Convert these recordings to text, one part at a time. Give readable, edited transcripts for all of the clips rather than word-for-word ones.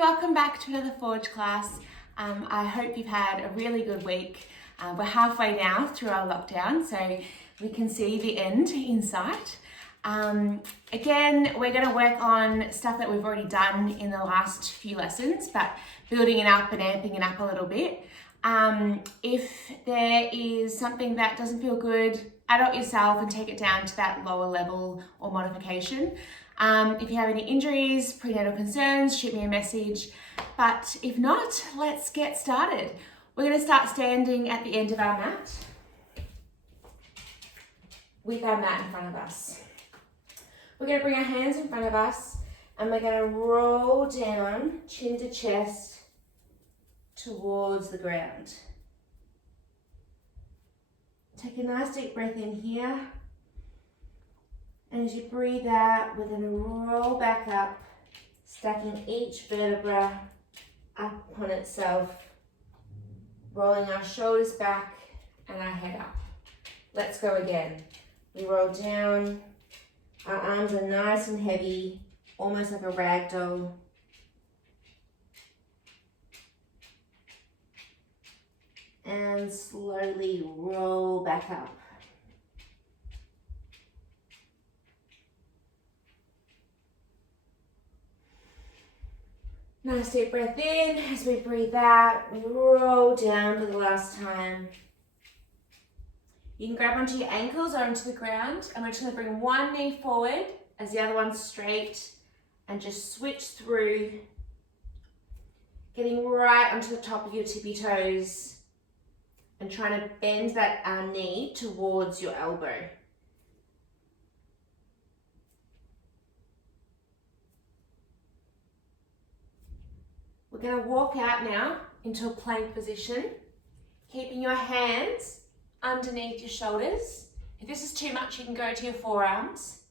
welcome back to another Forge class. I hope you've had a really good week. We're halfway now through our lockdown, so we can see the end in sight. Again, we're going to work on stuff that we've already done in the last few lessons, but building it up and amping it up a little bit. If there is something that doesn't feel good, adult yourself and take it down to that lower level or modification. If you have any injuries, prenatal concerns, shoot me a message. But if not, let's get started. We're going to start standing at the end of our mat with our mat in front of us. We're going to bring our hands in front of us and we're going to roll down chin to chest towards the ground. Take a nice deep breath in here. And as you breathe out, we're going to roll back up, stacking each vertebra up on itself, rolling our shoulders back and our head up. Let's go again. We roll down, our arms are nice and heavy, almost like a rag doll. And slowly roll back up. Nice deep breath in. As we breathe out, we roll down for the last time. You can grab onto your ankles or onto the ground, and we're just going to bring one knee forward as the other one's straight and just switch through, getting right onto the top of your tippy toes and trying to bend that knee towards your elbow. We're going to walk out now into a plank position, keeping your hands underneath your shoulders. If this is too much, you can go to your forearms.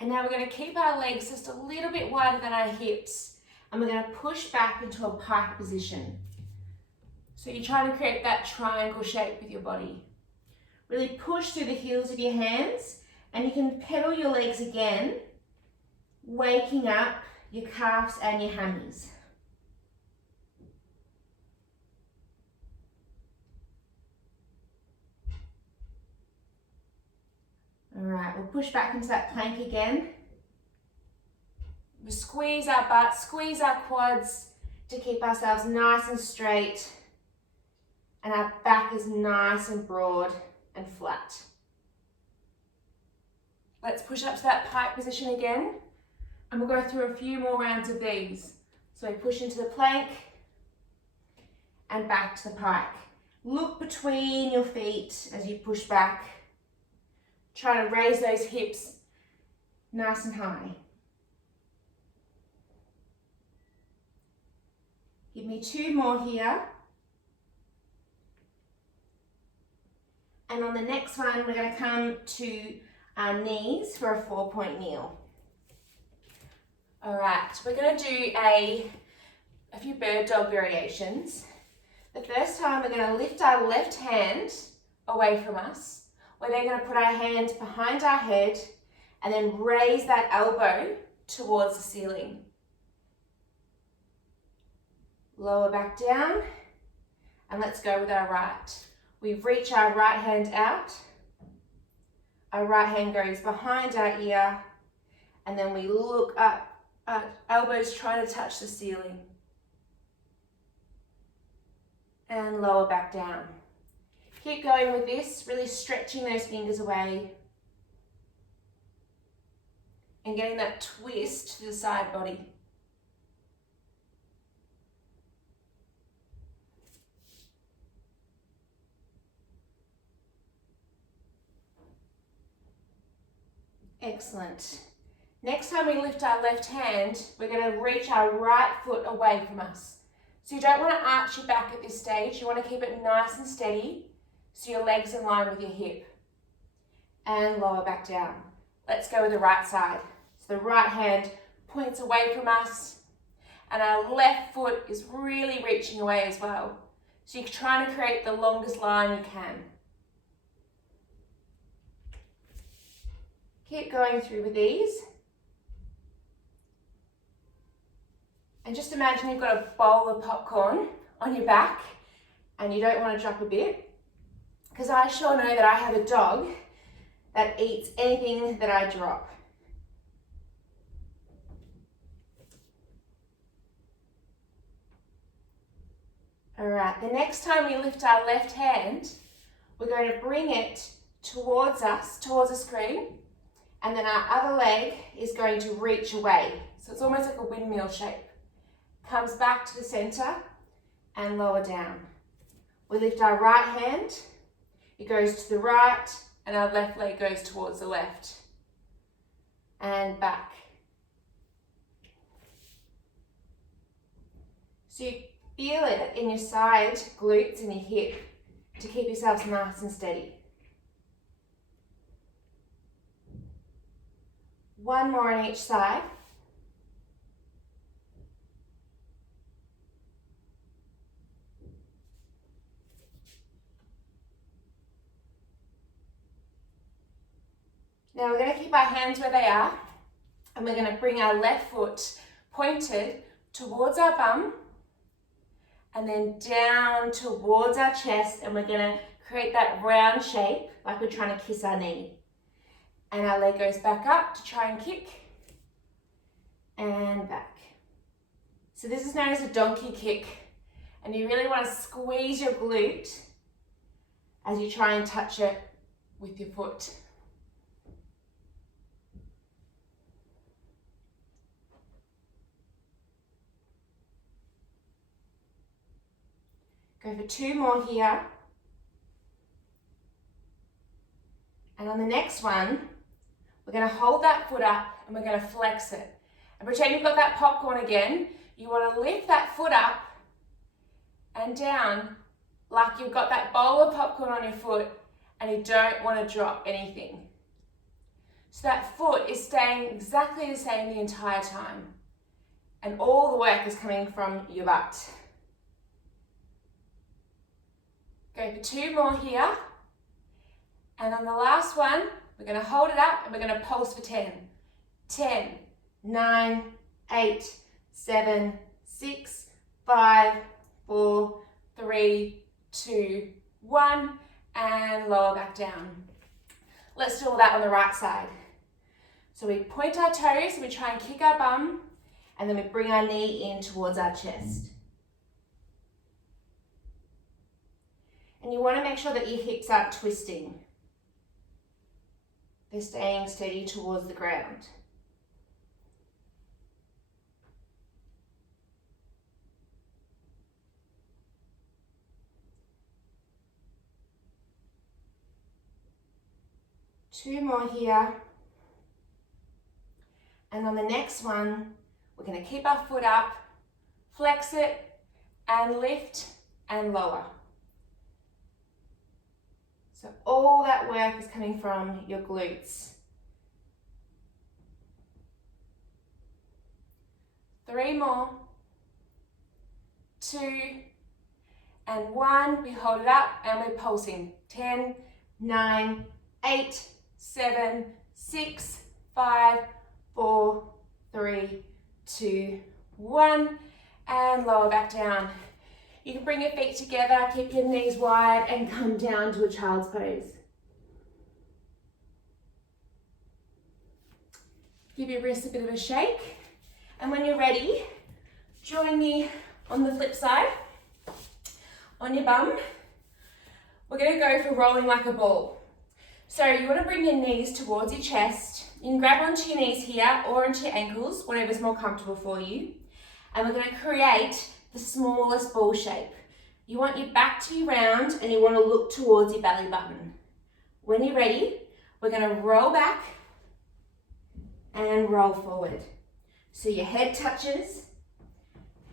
And now we're going to keep our legs just a little bit wider than our hips, and we're going to push back into a pike position. So you're trying to create that triangle shape with your body. Really push through the heels of your hands, and you can pedal your legs again, waking up your calves and your hammies. All right, we'll push back into that plank again. We squeeze our butt, squeeze our quads to keep ourselves nice and straight, and our back is nice and broad and flat. Let's push up to that pike position again. And we'll go through a few more rounds of these. So we push into the plank and back to the pike. Look between your feet as you push back. Try to raise those hips nice and high. Give me two more here. And on the next one, we're going to come to our knees for a 4-point kneel. All right, we're going to do a few bird dog variations. The first time we're going to lift our left hand away from us. We're then going to put our hand behind our head and then raise that elbow towards the ceiling. Lower back down, and let's go with our right. We reach our right hand out. Our right hand goes behind our ear, and then we look up. Elbows trying to touch the ceiling. And lower back down. Keep going with this, really stretching those fingers away. And getting that twist to the side body. Excellent. Next time we lift our left hand, we're going to reach our right foot away from us. So you don't want to arch your back at this stage. You want to keep it nice and steady so your leg's in line with your hip. And lower back down. Let's go with the right side. So the right hand points away from us and our left foot is really reaching away as well. So you're trying to create the longest line you can. Keep going through with these. And just imagine you've got a bowl of popcorn on your back and you don't want to drop a bit, because I sure know that I have a dog that eats anything that I drop. All right, the next time we lift our left hand, we're going to bring it towards us, towards the screen, and then our other leg is going to reach away. So it's almost like a windmill shape. Comes back to the center and lower down. We lift our right hand, it goes to the right, and our left leg goes towards the left. And back. So you feel it in your side glutes and your hip to keep yourselves nice and steady. One more on each side. Now we're going to keep our hands where they are, and we're going to bring our left foot pointed towards our bum and then down towards our chest, and we're going to create that round shape like we're trying to kiss our knee. And our leg goes back up to try and kick and back. So this is known as a donkey kick, and you really want to squeeze your glute as you try and touch it with your foot. Go for 2 more here. And on the next one, we're going to hold that foot up and we're going to flex it. And pretend you've got that popcorn again. You want to lift that foot up and down like you've got that bowl of popcorn on your foot and you don't want to drop anything. So that foot is staying exactly the same the entire time. And all the work is coming from your butt. Go for 2 more here. And on the last one, we're going to hold it up and we're going to pulse for 10. 10, 9, 8, 7, 6, 5, 4, 3, 2, 1, and lower back down. Let's do all that on the right side. So we point our toes and we try and kick our bum, and then we bring our knee in towards our chest. And you want to make sure that your hips aren't twisting. They're staying steady towards the ground. Two more here. And on the next one, we're going to keep our foot up, flex it, and lift and lower. So all that work is coming from your glutes. 3 more. 2 and 1. We hold it up and we're pulsing. 10, 9, 8, 7, 6, 5, 4, 3, 2, 1. And lower back down. You can bring your feet together, keep your knees wide, and come down to a child's pose. Give your wrists a bit of a shake. And when you're ready, join me on the flip side, on your bum. We're going to go for rolling like a ball. So you want to bring your knees towards your chest. You can grab onto your knees here or onto your ankles, whatever's more comfortable for you. And we're going to create the smallest ball shape. You want your back to be round and you want to look towards your belly button. When you're ready, we're going to roll back and roll forward. So your head touches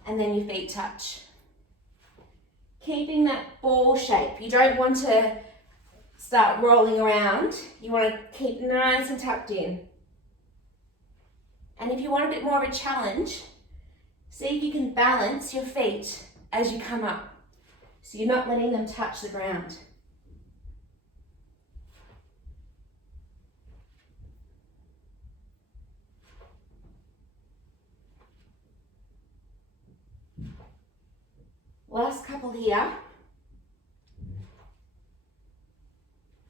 and then your feet touch. Keeping that ball shape. You don't want to start rolling around. You want to keep nice and tucked in. And if you want a bit more of a challenge, see if you can balance your feet as you come up. So you're not letting them touch the ground. Last couple here.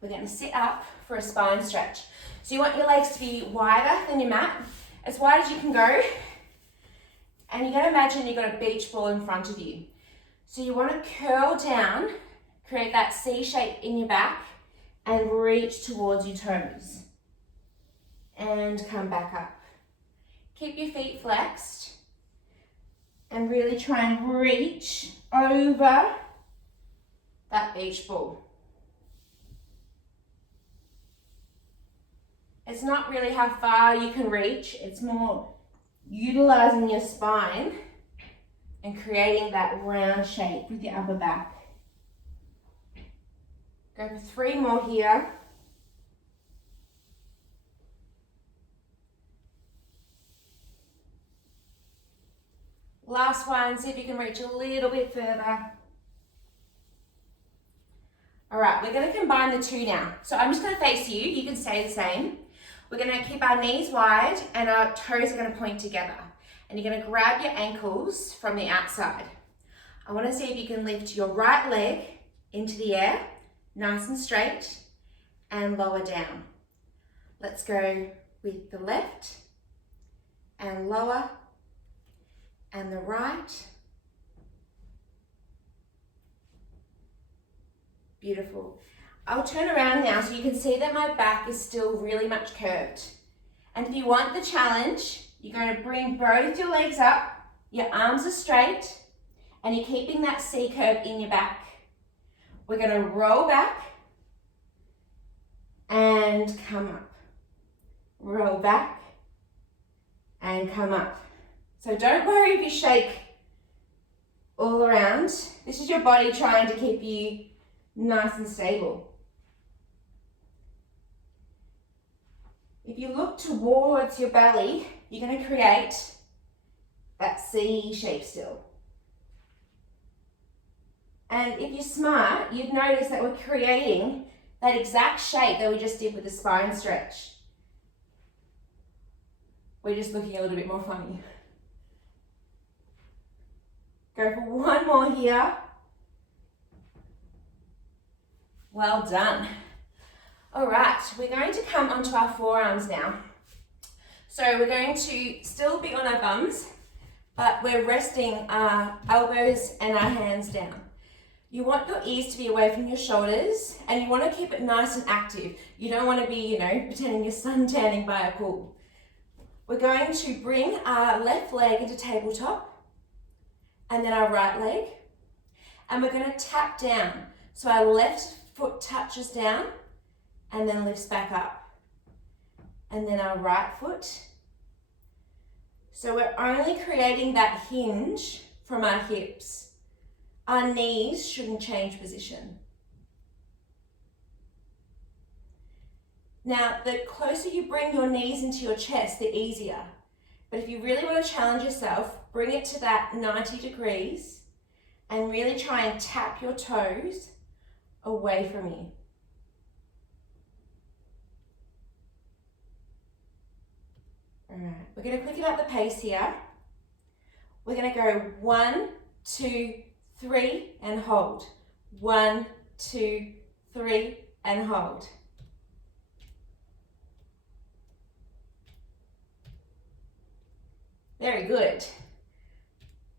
We're going to sit up for a spine stretch. So you want your legs to be wider than your mat, as wide as you can go. And you're going to imagine you've got a beach ball in front of you. So you want to curl down, create that C shape in your back, and reach towards your toes. And come back up. Keep your feet flexed. And really try and reach over that beach ball. It's not really how far you can reach, it's more utilizing your spine and creating that round shape with your upper back. Go for 3 more here. Last one, see if you can reach a little bit further. All right, we're going to combine the two now. So I'm just going to face you, you can stay the same. We're going to keep our knees wide and our toes are going to point together. And you're going to grab your ankles from the outside. I want to see if you can lift your right leg into the air, nice and straight, and lower down. Let's go with the left and lower, and the right. Beautiful. I'll turn around now so you can see that my back is still really much curved. And if you want the challenge, you're going to bring both your legs up, your arms are straight, and you're keeping that C curve in your back. We're going to roll back and come up. Roll back and come up. So don't worry if you shake all around. This is your body trying to keep you nice and stable. If you look towards your belly, you're going to create that C shape still. And if you're smart, you've noticed that we're creating that exact shape that we just did with the spine stretch. We're just looking a little bit more funny. Go for 1 more here. Well done. All right, we're going to come onto our forearms now. So we're going to still be on our bums, but we're resting our elbows and our hands down. You want your ears to be away from your shoulders and you want to keep it nice and active. You don't want to be, pretending you're sun tanning by a pool. We're going to bring our left leg into tabletop and then our right leg. And we're going to tap down. So our left foot touches down and then lifts back up. And then our right foot. So we're only creating that hinge from our hips. Our knees shouldn't change position. Now, the closer you bring your knees into your chest, the easier. But if you really want to challenge yourself, bring it to that 90 degrees and really try and tap your toes away from you. All right, we're going to quicken up the pace here. We're going to go 1, 2, 3 and hold. 1, 2, 3 and hold. Very good.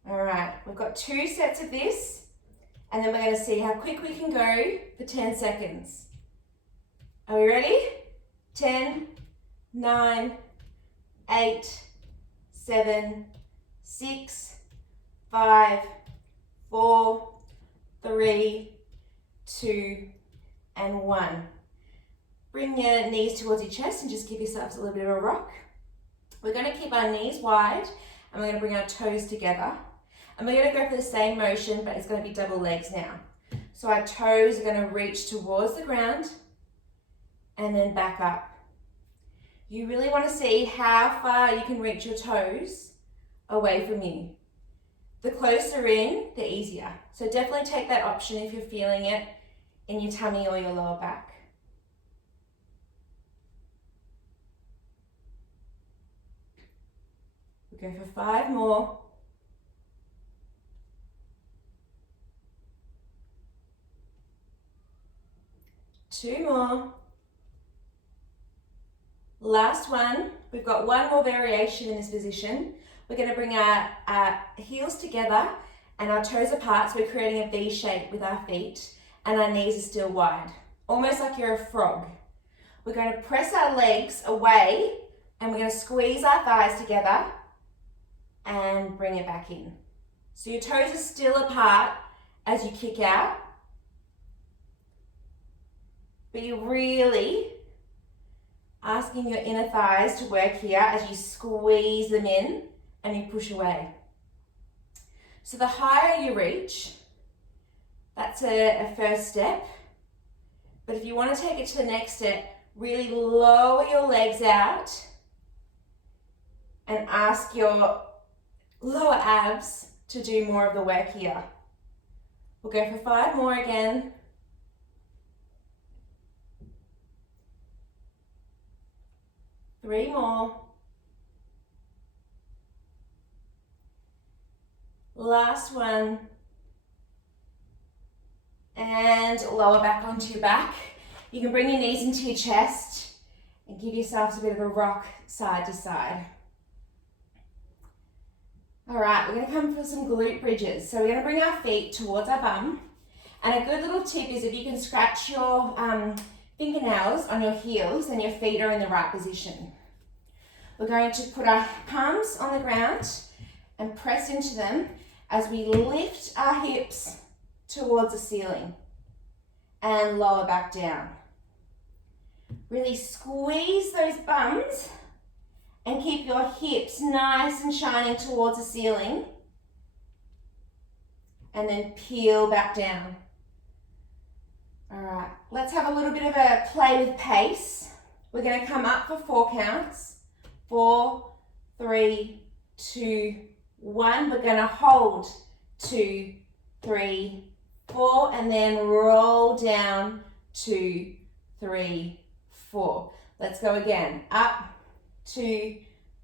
All right, we've got 2 sets of this and then we're going to see how quick we can go for 10 seconds. Are we ready? 10, 9, 8, 7, 6, 5, 4, 3, 2, and 1. Bring your knees towards your chest and just give yourselves a little bit of a rock. We're going to keep our knees wide and we're going to bring our toes together. And we're going to go for the same motion, but it's going to be double legs now. So our toes are going to reach towards the ground and then back up. You really want to see how far you can reach your toes away from you. The closer in, the easier. So definitely take that option if you're feeling it in your tummy or your lower back. We'll go for 5 more. 2 more. Last one. We've got one more variation in this position. We're going to bring our heels together and our toes apart, so we're creating a V shape with our feet, and our knees are still wide, almost like you're a frog. We're going to press our legs away, and we're going to squeeze our thighs together and bring it back in. So your toes are still apart as you kick out, but you're really asking your inner thighs to work here as you squeeze them in and you push away. So the higher you reach, that's a first step. But if you want to take it to the next step, really lower your legs out and ask your lower abs to do more of the work here. We'll go for 5 more again. Three more. Last one. And lower back onto your back. You can bring your knees into your chest and give yourselves a bit of a rock side to side. All right, we're going to come for some glute bridges. So we're going to bring our feet towards our bum. And a good little tip is if you can scratch your fingernails on your heels and your feet are in the right position. We're going to put our palms on the ground and press into them as we lift our hips towards the ceiling and lower back down. Really squeeze those bums and keep your hips nice and shining towards the ceiling, and then peel back down. All right, let's have a little bit of a play with pace. We're going to come up for 4 counts. 4, 3, 2, 1. We're going to hold 2, 3, 4, and then roll down 2, 3, 4. Let's go again. Up, 2,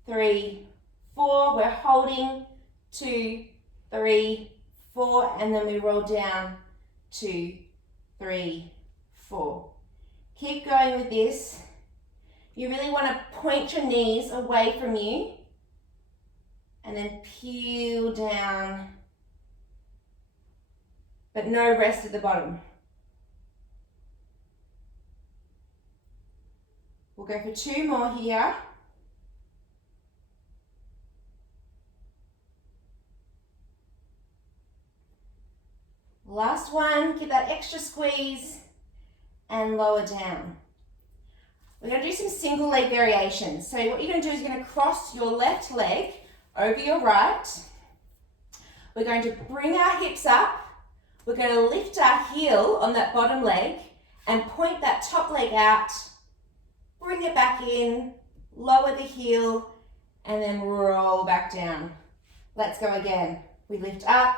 3, 4. We're holding 2, 3, 4, and then we roll down 2, 3, 4. Keep going with this. You really want to point your knees away from you and then peel down, but no rest at the bottom. We'll go for 2 more here. Last one, give that extra squeeze and lower down. We're going to do some single leg variations. So what you're going to do is you're going to cross your left leg over your right. We're going to bring our hips up. We're going to lift our heel on that bottom leg and point that top leg out. Bring it back in, lower the heel, and then roll back down. Let's go again. We lift up,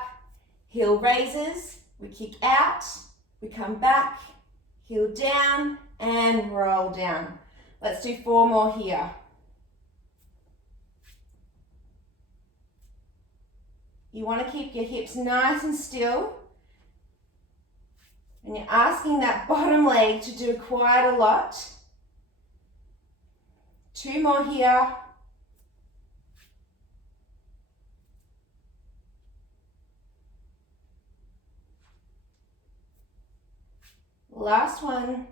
heel raises, we kick out, we come back, heel down, and roll down. Let's do 4 more here. You want to keep your hips nice and still. And you're asking that bottom leg to do quite a lot. 2 more here. Last one.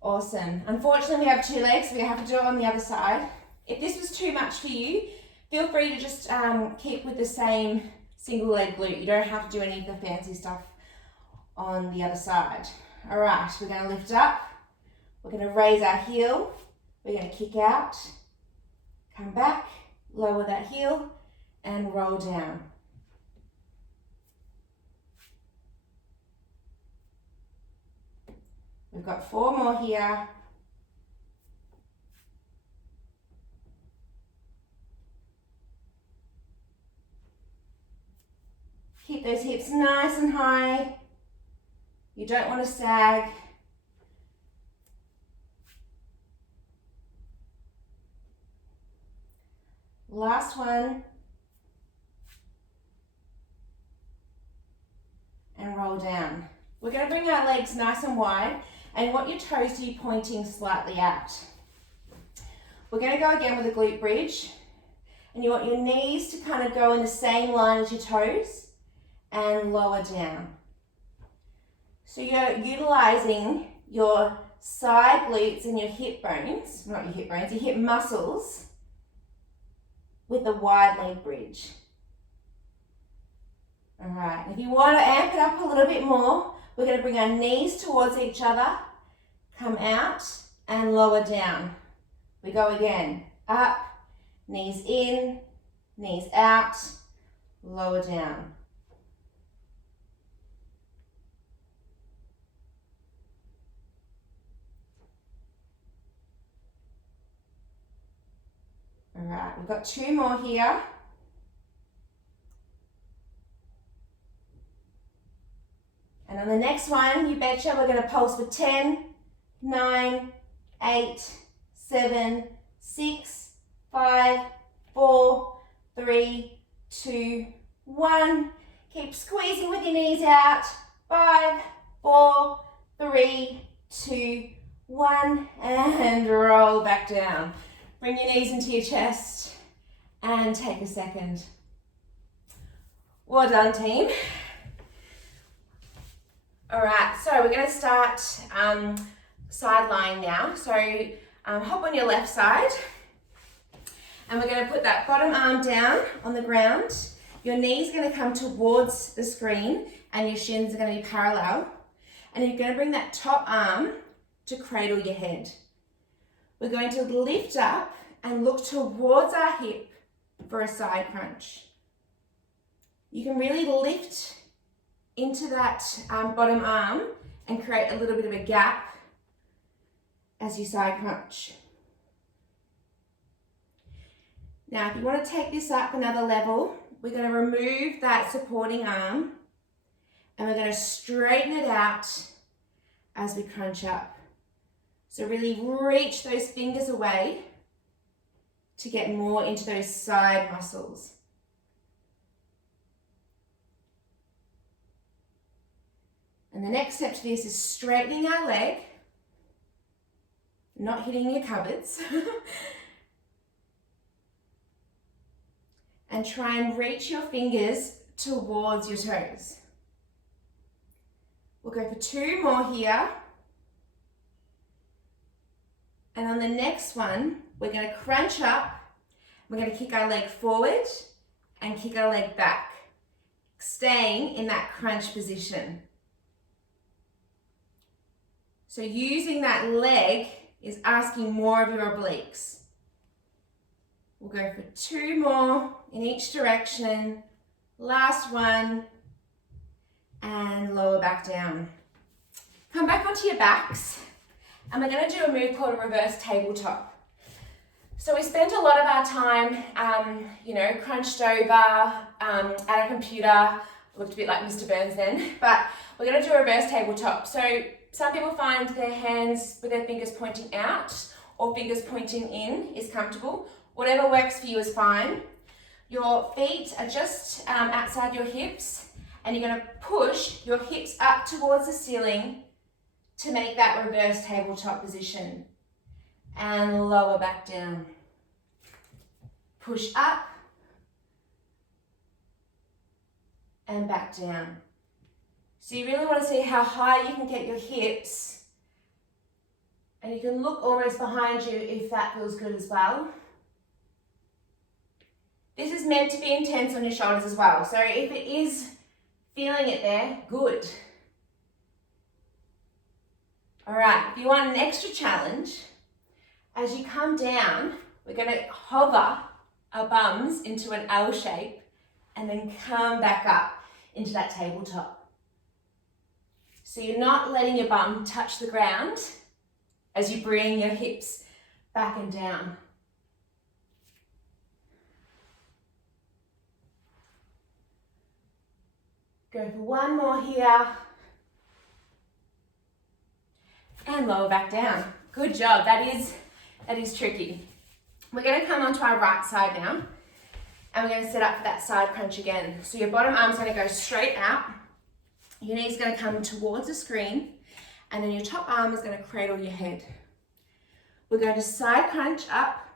Awesome. Unfortunately, we have 2 legs, so we have to do it on the other side. If this was too much for you, feel free to just keep with the same single leg glute. You don't have to do any of the fancy stuff on the other side. All right, we're going to lift up. We're going to raise our heel. We're going to kick out, come back, lower that heel, and roll down. We've got 4 more here. Keep those hips nice and high. You don't want to sag. Last one. And roll down. We're going to bring our legs nice and wide, and you want your toes to be pointing slightly out. We're going to go again with a glute bridge, and you want your knees to kind of go in the same line as your toes and lower down. So you're utilizing your side glutes and your hip bones, not your hip bones, your hip muscles with a wide leg bridge. All right, if you want to amp it up a little bit more, we're going to bring our knees towards each other, come out and lower down. We go again, up, knees in, knees out, lower down. All right, we've got 2 more here. And on the next one, you betcha, we're going to pulse for 10, 9, 8, 7, 6, 5, 4, 3, 2, 1. Keep squeezing with your knees out. 5, 4, 3, 2, 1. And roll back down. Bring your knees into your chest and take a second. Well done, team. All right, so we're going to start side lying now. So hop on your left side, and we're going to put that bottom arm down on the ground. Your knees are going to come towards the screen, and your shins are going to be parallel. And you're going to bring that top arm to cradle your head. We're going to lift up and look towards our hip for a side crunch. You can really lift into that bottom arm and create a little bit of a gap as you side crunch. Now, if you want to take this up another level, we're going to remove that supporting arm and we're going to straighten it out as we crunch up. So really reach those fingers away to get more into those side muscles. And the next step to this is straightening our leg, not hitting your cupboards. And try and reach your fingers towards your toes. We'll go for 2 more here. And on the next one, we're going to crunch up. We're going to kick our leg forward and kick our leg back, staying in that crunch position. So using that leg is asking more of your obliques. We'll go for 2 more in each direction. Last one. And lower back down. Come back onto your backs. And we're going to do a move called a reverse tabletop. So we spent a lot of our time, crunched over at a computer. Looked a bit like Mr. Burns then. But we're going to do a reverse tabletop. So some people find their hands with their fingers pointing out or fingers pointing in is comfortable. Whatever works for you is fine. Your feet are just outside your hips, and you're going to push your hips up towards the ceiling to make that reverse tabletop position. And lower back down. Push up and back down. So you really want to see how high you can get your hips, and you can look almost behind you if that feels good as well. This is meant to be intense on your shoulders as well. So if it is feeling it there, good. All right, if you want an extra challenge, as you come down, we're going to hover our bums into an L shape and then come back up into that tabletop. So you're not letting your bum touch the ground as you bring your hips back and down. Go for 1 more here. And lower back down. Good job. That is tricky. We're going to come onto our right side now. And we're going to set up for that side crunch again. So your bottom arm's going to go straight out. Your knee's going to come towards the screen, and then your top arm is going to cradle your head. We're going to side crunch up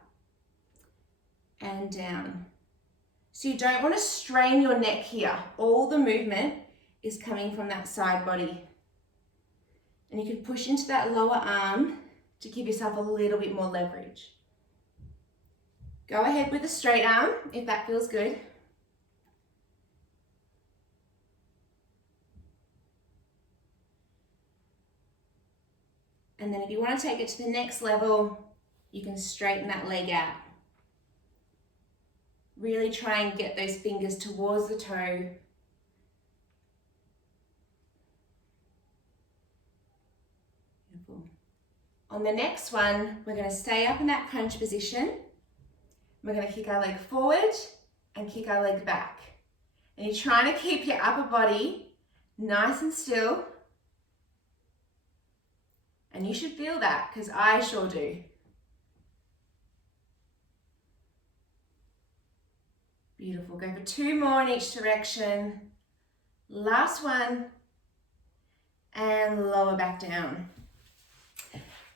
and down. So you don't want to strain your neck here. All the movement is coming from that side body. And you can push into that lower arm to give yourself a little bit more leverage. Go ahead with the straight arm if that feels good. And then if you want to take it to the next level, you can straighten that leg out. Really try and get those fingers towards the toe. Beautiful. On the next one, we're going to stay up in that crunch position. We're going to kick our leg forward and kick our leg back. And you're trying to keep your upper body nice and still. And you should feel that, because I sure do. Beautiful. Go for 2 more in each direction. Last one. And lower back down.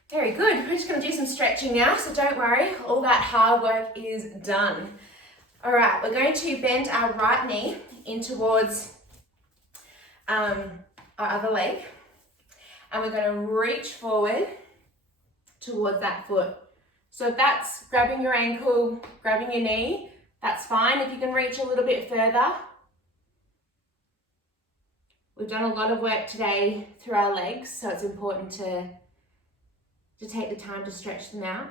Very good. We're just going to do some stretching now, so don't worry. All that hard work is done. All right, we're going to bend our right knee in towards our other leg. And we're going to reach forward towards that foot. So if that's grabbing your ankle, grabbing your knee, that's fine. If you can reach a little bit further. We've done a lot of work today through our legs, so it's important to take the time to stretch them out.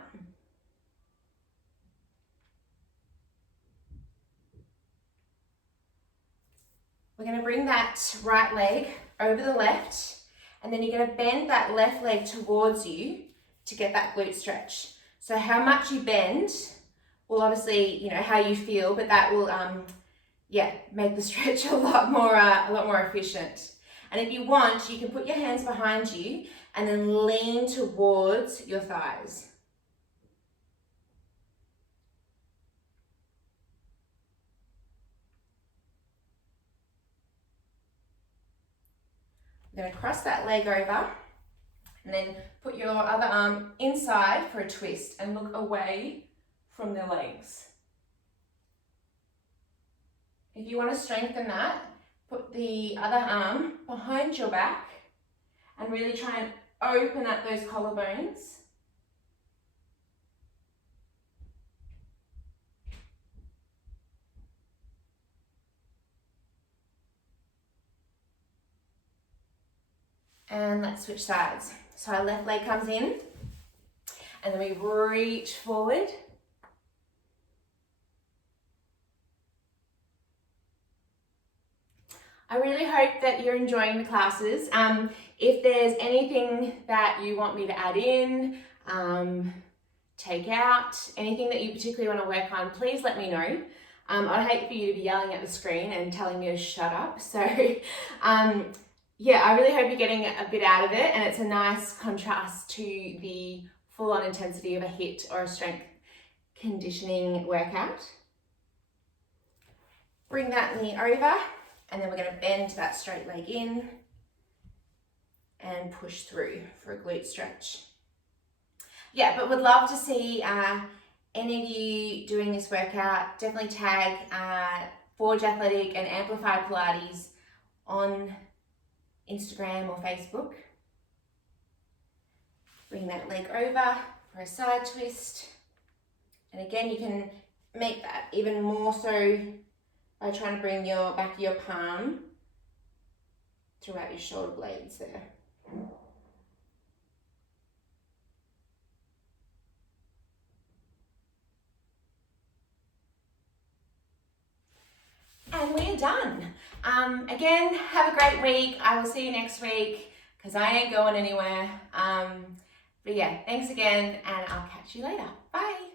We're going to bring that right leg over the left, and then you're going to bend that left leg towards you to get that glute stretch. So how much you bend will obviously, you know, how you feel, but that will, make the stretch a lot more efficient. And if you want, you can put your hands behind you and then lean towards your thighs. You're going to cross that leg over and then put your other arm inside for a twist and look away from the legs. If you want to strengthen that, put the other arm behind your back and really try and open up those collarbones. And let's switch sides. So our left leg comes in and then we reach forward. I really hope that you're enjoying the classes. If there's anything that you want me to add in, take out, anything that you particularly want to work on, please let me know. I'd hate for you to be yelling at the screen and telling me to shut up. So I really hope you're getting a bit out of it, and it's a nice contrast to the full-on intensity of a HIIT or a strength conditioning workout. Bring that knee over. And then we're going to bend that straight leg in and push through for a glute stretch. Yeah, but would love to see any of you doing this workout. Definitely tag Forge Athletic and Amplified Pilates on Instagram or Facebook. Bring that leg over for a side twist. And again, you can make that even more so by trying to bring your back of your palm throughout your shoulder blades there. And we're done. Again, have a great week. I will see you next week because I ain't going anywhere. But yeah, thanks again, and I'll catch you later. Bye.